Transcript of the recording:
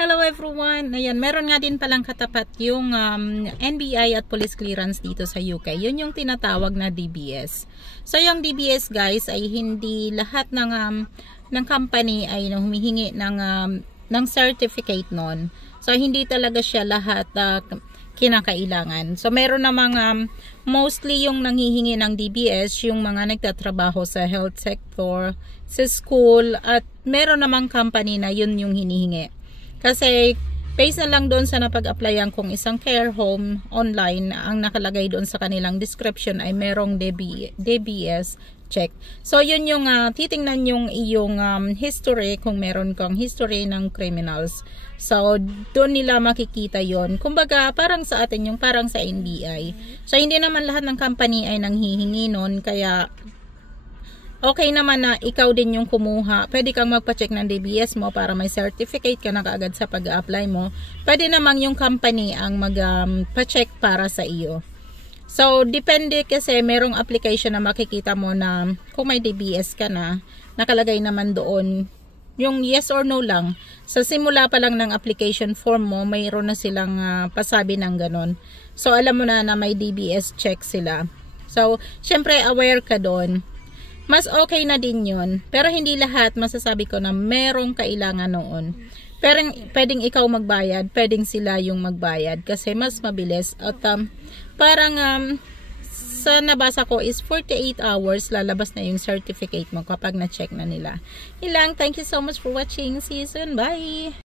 Hello everyone! Ayan, meron nga din palang katapat yung NBI at police clearance dito sa UK. Yun yung tinatawag na DBS. So yung DBS guys ay hindi lahat ng company ay humihingi ng certificate nun. So hindi talaga siya lahat kinakailangan. So meron namang mostly yung nanghihingi ng DBS yung mga nagtatrabaho sa health sector, sa school, at meron namang company na yun yung hinihingi. Kasi based na lang doon sa napag-applyan kong isang care home online, ang nakalagay doon sa kanilang description ay merong DBS check. So yun yung titingnan yung iyong history, kung meron kang history ng criminals. So doon nila makikita yon. Kumbaga parang sa atin yung parang sa NBI. So hindi naman lahat ng company ay nanghihingi nun, kaya okay naman na ikaw din yung kumuha. Pwede kang magpa-check ng DBS mo para may certificate ka na kaagad sa pag-a-apply mo. Pwede naman yung company ang mag-pa-check para sa iyo. So, depende kasi merong application na makikita mo na kung may DBS ka na, nakalagay naman doon yung yes or no lang. Sa simula pa lang ng application form mo, mayroon na silang pasabi ng ganon. So, alam mo na may DBS check sila. So, syempre aware ka doon. Mas okay na din yun. Pero hindi lahat masasabi ko na merong kailangan noon. Pero pwedeng ikaw magbayad, pwedeng sila yung magbayad kasi mas mabilis. At parang sa nabasa ko is 48 hours lalabas na yung certificate mo kapag na-check na nila. Ilang, thank you so much for watching. See you soon. Bye!